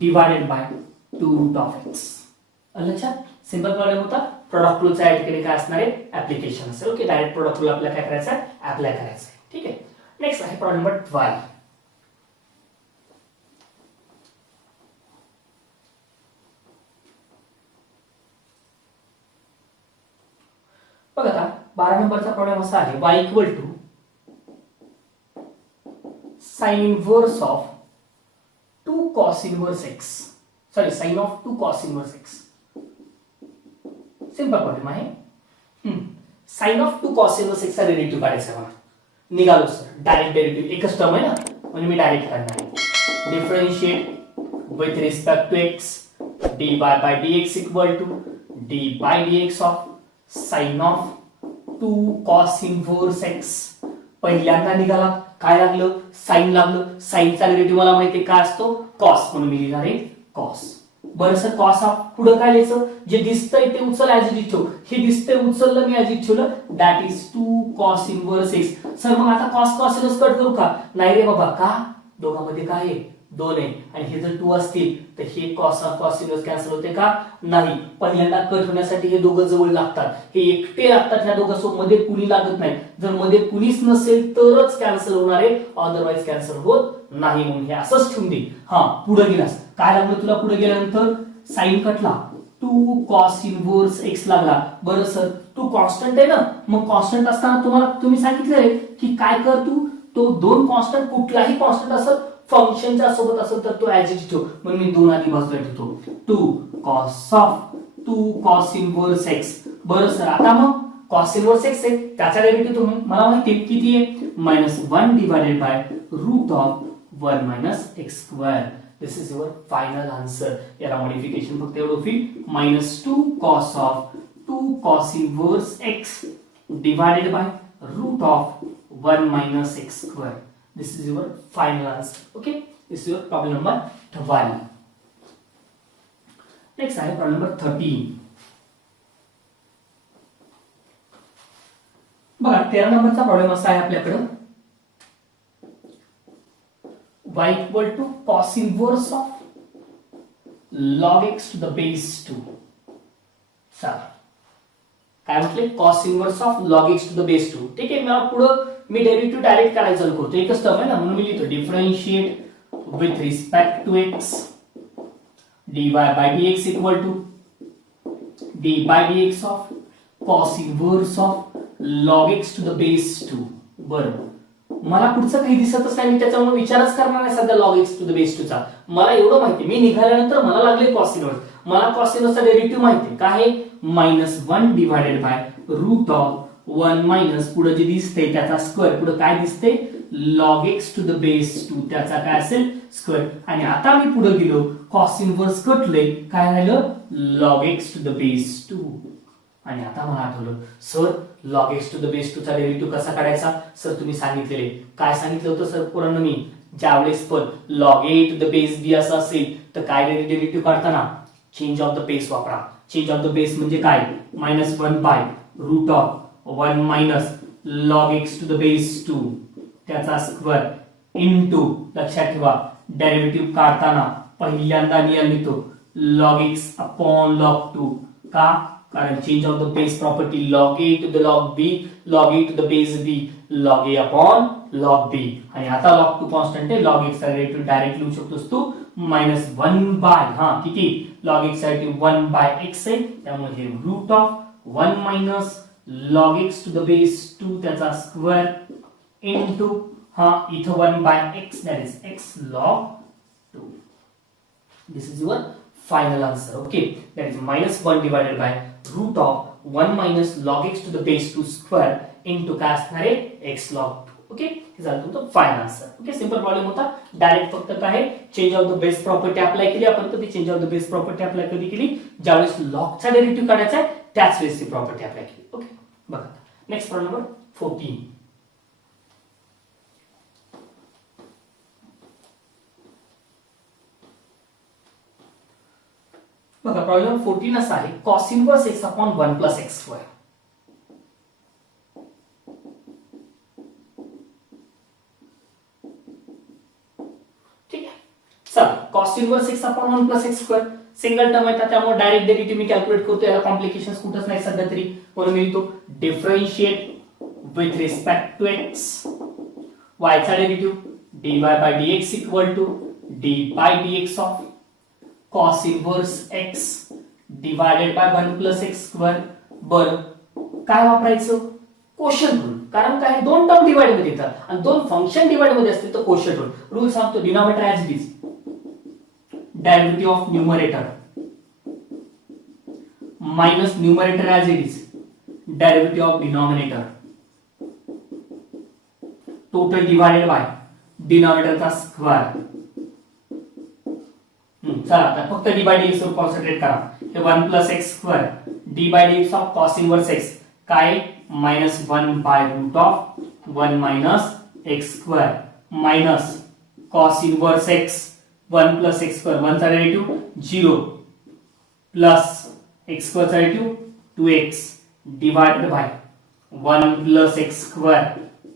divided by 2 root of x. लक्षात, simple problem होता. Product रूलचा या ठिकाणी काय असणार आहे, ऍप्लिकेशन असेल. ओके, डायरेक्ट प्रोडक्ट रूल आपल्याला काय करायचं आहे, अप्लाय करायचं आहे. ठीक आहे, नेक्स्ट आहे प्रॉब्लेम नंबर 12. बघा आता 12 नंबरचा प्रॉब्लेम असा आहे, y equal to sine inverse of 2 cos inverse x, sorry sine of 2 cos inverse x. Simple problem आहे. Sine of 2 cos inverse x चा डेरिव्हेटिव्ह काढायचा आहे मला. निघालो सर, डायरेक्ट डेरिव्हेटिव्ह एकच टर्म आहे ना, म्हणजे मी डायरेक्ट काढणार आहे. Differentiate with respect to x, dy by dx equal to d by dx of sine of 2 cos inverse x. पहिल्यांदा निघाला काय लागलं, साइन लागलं. साइनचा डेरिव्हेटिव्ह मला माहिती आहे काय असतो, cos, म्हणून मी लिहिणार आहे cos. बरं सर, cos ऑफ पुढे काय लिहायचं, जे दिसतंय ते उचल ऍज इट इज ठेव, हे दिसतंय उचललं मी ऍज इट ठेवलं, that is 2 cos inverse x. Sir मग आता cos cos इनव्हर्स कट करू का, नाही रे बाबा, का दोघांमध्ये काय आहे 2 आहे, आणि हे जर 2 असतील तर हे cos इनव्हर्स कॅन्सल होते का, नाही. पहिल्यांदा कट होण्यासाठी हे दोघं जवळ लागतात, हे एकटे लागतात, ह्या दोघांसोबत मध्ये कुणी लागत नाही. जर मध्ये कुणीच नसेल तरच कॅन्सल होणार आहे, अदरवाइज कॅन्सल होत नाही, म्हणून हे असंच ठेवून दे. हा, पुढे गेलास काय लागलं तुला, पुढे गेल्यानंतर साइन कटला 2 cos इनव्हर्स x लागला. बरं सर, तू कॉन्स्टंट आहे ना, मग कॉन्स्टंट असताना तुम्ही सांगितलंय की काय कर, तू तो 2 कॉन्स्टंट कुठलाही कॉन्स्टंट असत फंक्शनच्या सोबत असेल तर तो ऍज इट इज ठेव, म्हणून मी 2 आधी बाजूला ठेवतो 2 cos of 2 cos inverse x. बरं सर, आता मग cos इनव्हर्स x आहे, त्याचा डेरिव्हेटिव्ह तुम्ही मला माहिती आहे किती आहे, -1 divided by root of 1 minus x square. This is your final answer. याला मॉडिफिकेशन फक्त एवढं होईल, -2 cos of 2 cos inverse x divided by root of 1 minus x square. This is your final answer. Okay, this is your problem number 12. Next आहे problem number 13. बघा 13 नंबरचा problem असा आहे आपल्याकडे, y equal to cos inverse of log x to the base 2. चला काय म्हटले, cos inverse of log x to the base 2. ठीक आहे, मला पुढे मी डेरिव्हेटिव्ह डायरेक्ट करायचं चालू करतो, एकच टर्म आहे ना, म्हणून मी लिहितो differentiate with respect to x dy by dx equal to d by dx of cos inverse of log x to the base 2. बरं, मला पुढचं काही दिसतच नाही, मी त्याच्यामुळे विचारच करणार नाही सध्या log x to the base 2 चा. मला एवढं माहिती, मी निघाल्यानंतर मला लागले cos इनवर्स, मला cos इनवर्सचा डेरिव्हेटिव्ह माहिती आहे काय आहे, -1 divided by root of 1 minus पुढे जे दिसते त्याचा स्क्वेअर, पुढे काय दिसते log x to the base 2 त्याचा काय असेल स्क्वेअर. आणि आता मी पुढे गेलो, cos इनवर्स कटले, काय राहिलं log x to the base 2. आणि आता मला आठवलं sir log x to the base 2 चा डेरिव्हेटिव्ह कसा काढायचा. सर तुम्ही सांगितलेले, काय सांगितलं होतं सर पोरांनो, मी ज्यावेळेस पण log a to the base b असं असेल तर काय डेरिव्हेटिव्ह काढताना चेंज ऑफ द बेस वापरा. चेंज ऑफ द बेस म्हणजे काय, -1 by root of 1 minus log x to the base 2 त्याचा स्क्वेअर इनटू, लक्षात ठेवा डेरिव्हेटिव्ह काढताना पहिल्यांदा नियम लिहितो log x अपॉन log 2. का, कारण change of the base property log a to the log b, log a to the base b, log a upon log b. आणि आता log 2 कॉन्स्टंट आहे, log x चा डेरिव्हेटिव्ह डायरेक्ट लिहू शकतोस तू -1 by किती, log x चा derivative 1 by x आहे, त्यामुळे हे root of 1 minus log x to the base 2 त्याचा स्क्वेअर इनटू इथं 1 by x, that is x log 2. This is your final answer. Okay, that is -1 divided by root of 1 minus log x to the base 2 square into काय असणार आहे x log 2. Okay, हे झालं तुमचं final answer. Okay, simple problem होता, direct फक्त काय change of the base property apply केली आपण. तर ती change of the base property apply कधी केली, ज्यावेळेस log चा डेरिव्हेटिव्ह काढायचा आहे त्याच वेळेस ती प्रॉपर्टी अप्लाय केली. ओके, बघा नेक्स्ट प्रॉब्लेम नंबर 14. बघा प्रॉब्लेम 14 असा आहे, cos inverse x upon 1 plus x square. ठीक आहे, चला cos inverse x upon 1 plus x square single term आहे, त्यामुळे डायरेक्ट डेरिव्हेटिव्ह मी कॅल्क्युलेट करतो, याला कॉम्प्लिकेशन्स कुठंच नाही सध्या तरी, म्हणून मी लिहितो differentiate with respect to x y चा derivative dy by dx equal to d by dx of cos inverse x divided by 1 plus x square. बरं, काय वापरायचं, कोशंट रूल, कारण काय दोन टर्म डिवाइड मध्ये येतात आणि दोन फंक्शन डिवाइड मध्ये असतील तर कोशंट रूल. रूल सांगतो denominator as it is, derivative of numerator minus numerator as it is, derivative of denominator total divided by डिनॉमिनेटरचा स्क्वेअर. चला आता फक्त डी बाय डीएक्स वर कॉन्संट्रेट करा. हे 1 plus x square d by dx of cos inverse x काय -1 by root of 1 minus x square minus cos inverse x 1 plus x square, 1 चा derivative 0 plus x square चा derivative 2x divided by 1 plus x square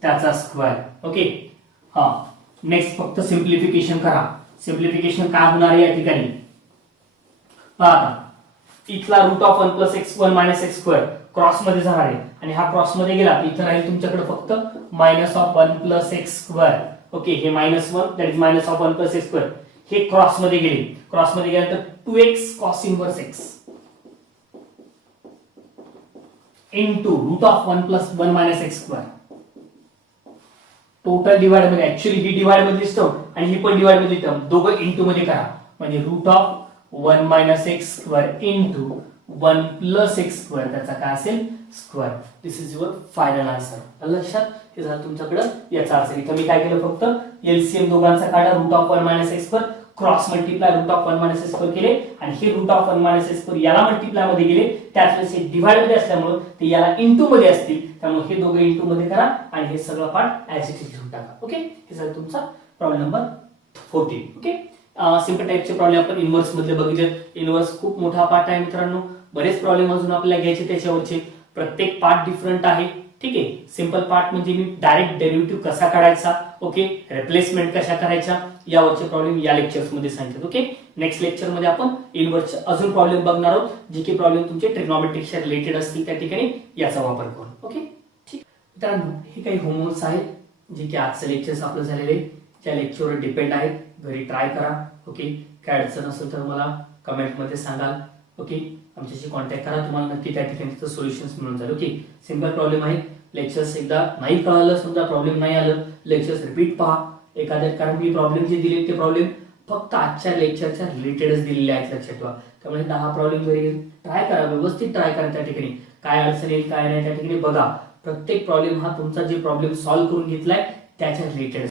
त्याचा square. Okay, next फक्त सिंप्लिफिकेशन करा. सिंप्लिफिकेशन काय होणार आहे या ठिकाणी, आता इथला root of 1 plus x 1 minus x square cross मध्ये जाणार आहे आणि हा क्रॉस मध्ये गेला तर इथं राहील तुमच्याकडे फक्त minus of 1 plus x square. Okay, हे -1 that is minus of 1 plus x square, हे क्रॉस मध्ये गेले, क्रॉस मध्ये गेल्यानंतर 2x cos inverse x into root of 1 plus 1 minus x square. Total divide मध्ये ऍक्च्युअली ही डिवाइड मधली टर्म आणि ही पण डिवाइड मधली टर्म दोघं इनटू मध्ये करा, म्हणजे root of 1 minus x square into 1 plus x square त्याचा काय असेल square. This is your final answer. लक्षात हे झालं तुमच्याकडे याचा आन्सर. इथं मी काय केलं फक्त एलसीएम दोघांचा काढा, root of 1 minus x square cross multiply root of 1 minus x square केले आणि हे root of 1 minus x square याला मल्टिप्लाय मध्ये गेले, त्याच वेळेस हे डिवाइड मध्ये असल्यामुळे ते याला इनटू मध्ये असतील, त्यामुळे हे दोघे इनटू मध्ये करा आणि हे सगळं पार्ट ऍज इट इज लिहून टाका. ओके, हे झालं तुमचा प्रॉब्लेम नंबर 14. ओके, सिंपल टाइपचे प्रॉब्लेम आपण इनवर्स मधले बघितले. इनवर्स खूप मोठा पार्ट आहे मित्रांनो, बरेच प्रॉब्लेम अजून आपल्याला घ्यायचे त्याच्यावरचे, प्रत्येक पार्ट डिफरंट आहे. ठीक आहे. सिंपल पार्ट म्हणजे मी डायरेक्ट डेरिव्हेटिव्ह कसा काढायचा, ओके, रिप्लेसमेंट कशा करायच्या यावरचे प्रॉब्लेम या लेक्चर्स मध्ये सांगतात. ओके, नेक्स्ट लेक्चर मध्ये आपण इनव्हर्सचे अजून प्रॉब्लेम बघणार आहोत, जे की प्रॉब्लेम तुमचे ट्रिग्नोमेट्रिकच्या रिलेटेड असतील त्या ठिकाणी याचा वापर करून. ओके, ठीक. मित्रांनो, हे काही होमवर्क्स आहेत जे की आजचं लेक्चर्स आपलं झालेले त्या लेक्चरवर डिपेंड आहेत. घरी ट्राय करा. ओके, काय अडचण असेल तर मला कमेंटमध्ये सांगाल. ओके, आमच्याशी कॉन्टॅक्ट करा, तुम्हाला नक्की त्या ठिकाणी सोल्युशन्स मिळून जाईल. ओके, सिंपल प्रॉब्लेम आहे. लेक्चर्स एकदा नाही कळालं, समजा प्रॉब्लेम नाही आलं, लेक्चर्स रिपीट पहा एखाद्या, कारण मी प्रॉब्लेम जे दिले ते प्रॉब्लेम फक्त आजच्या लेक्चरच्या रिलेटेडच दिलेले आहेत, लक्षात ठेवा. त्यामुळे 10 प्रॉब्लेम घरी ट्राय करा, व्यवस्थित ट्राय करा. त्या ठिकाणी काय अडचण येईल काय नाही त्या ठिकाणी बघा. प्रत्येक प्रॉब्लेम हा तुमचा जे प्रॉब्लेम सॉल्व्ह करून घेतलाय त्याच्या रिलेटेड